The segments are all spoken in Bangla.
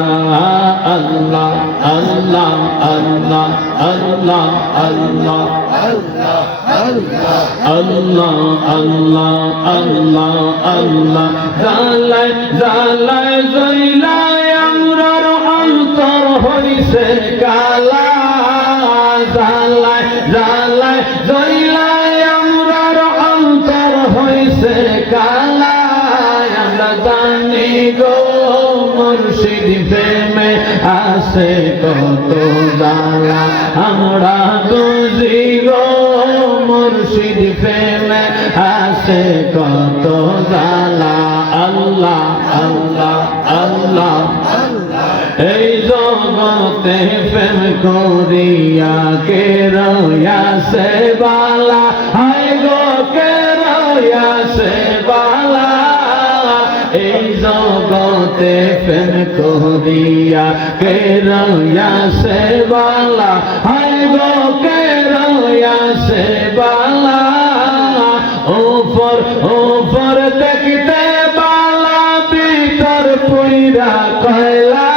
Allah Allah Allah Allah Allah Allah Allah Allah Allah জালায় জালায় জইলায় আমরার অন্তর হইছে কালা জালায় জালায় জইলায় আমরার অন্তর হইছে কালা আমরা জানি গো মুর্শিদ প্রেমে আছে কত জ্বালা আমরা বুঝি গো মুর্শিদ প্রেমে আছে কত জ্বালা আল্লাহ আল্লাহ আল্লাহ এই জগতে প্রেম করিয়া কে রয়াছে বালা হায় গো কে রয়াছে বালা এই জগতে প্রেম করিয়া কে রয়াছে বালা হায় গো কে রয়াছে বালা ওপর ওপর দেখতে বালা ভিতর পুইরা কয়লা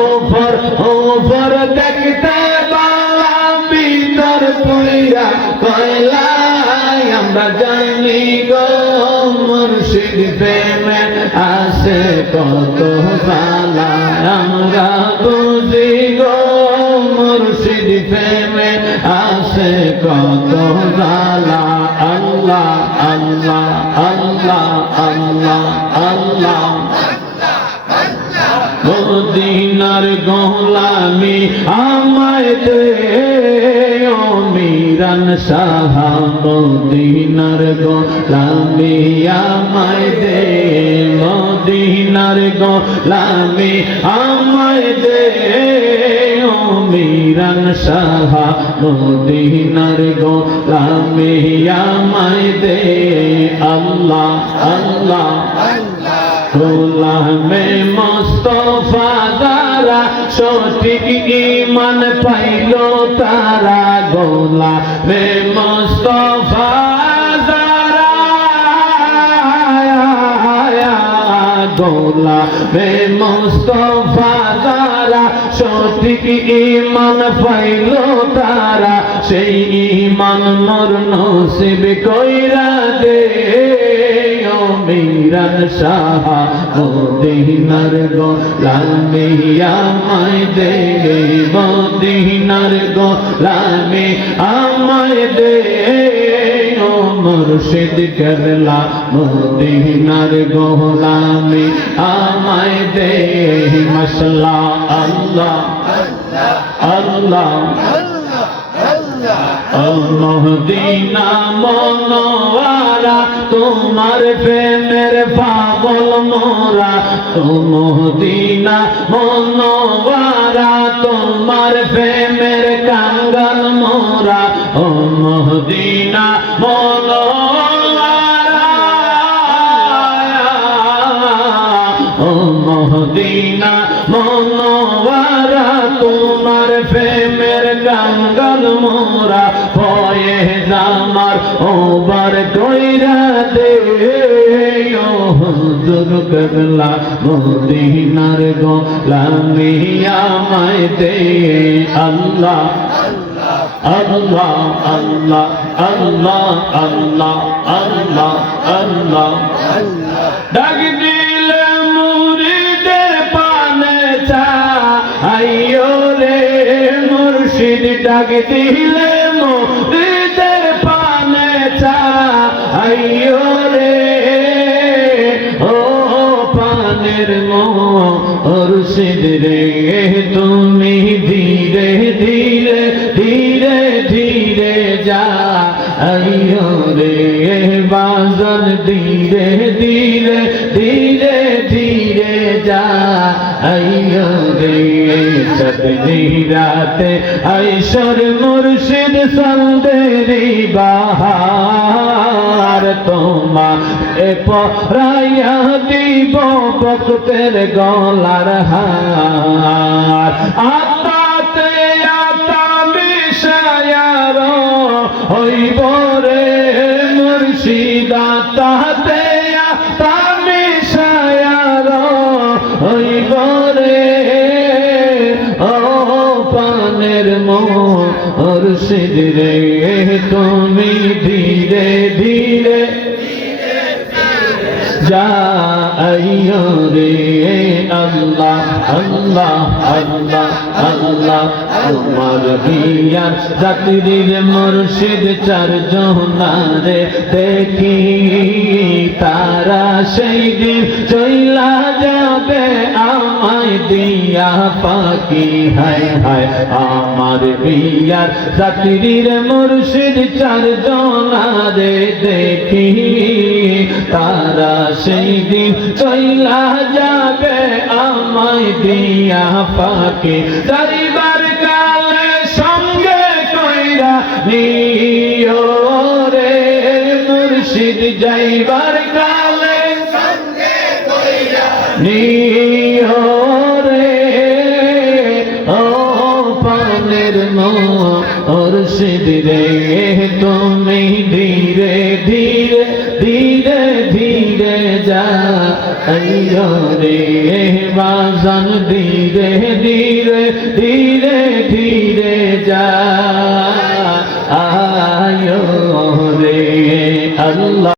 ওপর ওপর দেখতে বালা ভিতর পুইরা কয়লা আমরা জানি গো মুর্শিদ প্রেমে আছে কত জ্বালা আমরা বুঝি গো মুর্শিদ প্রেমে আছে কত জ্বালা আল্লাহ আল্লাহ আল্লাহ আল্লাহ আল্লাহ মদিনার গোলামি আমায় দে ও মিরান শাহ মদিনার গোলামি আমায় দে মদিনার গোলামি আমায় দে ও মিরান শাহ মদিনার গোলামি আমায় দে আল্লাহ আল্লাহ গোলামে মুস্তাফা যারা সঠিক ঈমান পাইল তারা গোলামে মুস্তাফা যারা গোলামে মুস্তাফা যারা সঠিক ঈমান পাইল তারা সেই ঈমান মোর নসিব কইরা দে মিরান শাহ মদিনার গোলামি আমায় দে মদিনার গোলামি আমায় দে ও মুর্শিদ কেবলা মদিনার গোলামি আমায় দে মাশাআল্লাহ আল্লাহ আল্লাহ মদিনা মনোয়ারা তোমার প্রেমের পাগল মোরা তো মদিনা মনোয়ারা তোমার প্রেমের কাঙ্গাল মোরা ও মদিনা মনোয়ারা ও মদিনা মনোয়ারা তোমার প্রেমের কাঙ্গাল মোরা পয়ে জামার ওবার কইরা দে ও হুজুর কেবলা মদিনার গোলামি আমায় দে আল্লাহ আল্লাহ আল্লাহ আল্লাহ আল্লাহ আল্লাহ আল্লাহ ডাক দিলে মুরিদের পানে চা আইয়ো রে মুর্শিদ ডাক দিলে মুরিদের পানে চা আইয়ো রে ও পানের মুর্শিদ রে তুমি ধীরে ধীরে ধীরে ধীরে যা আইয়ো রে বাজন ধীরে ধীরে ধীরে ধীরে যা আইয়ো রে সদনি রাতে আইশর মুর্শিদ সন্দেরি বাহার তোমা এ পরাইয়া দিব বক্তের গলার হার আতাতে আতা মিশায়ার হইব রে মুর্শিদ আতাতে আতা মিশায়ার হইব রে ও পানের মুর্শিদ রে তুমি ধীরে ধীরে যাইও রে আল্লাহ আল্লাহ আল্লাহ আল্লাহ আমার বিয়ার জাতির মুর্শিদ চারজনারে দেখি তারা সেই দিন চইলা যাবে আমায় দিয়া পাখি হায় হায় আমার বিয়ার জাতির মুর্শিদ চারজনারে দেখি তারা সেই দিন চইলা যাবে আমায় দিয়া পাখি যাইবার কালে সঙ্গে কইরা নিও রে মুর্শিদ যাইবার কালে সঙ্গে কইরা নিও রে ও পানের মুর্শিদ রে তুমি ধীরে ধীরে ধীরে ধীরে যাইও রে বাজান ধীরে ধীরে ধীরে ধীরে যাইও রে আল্লাহ।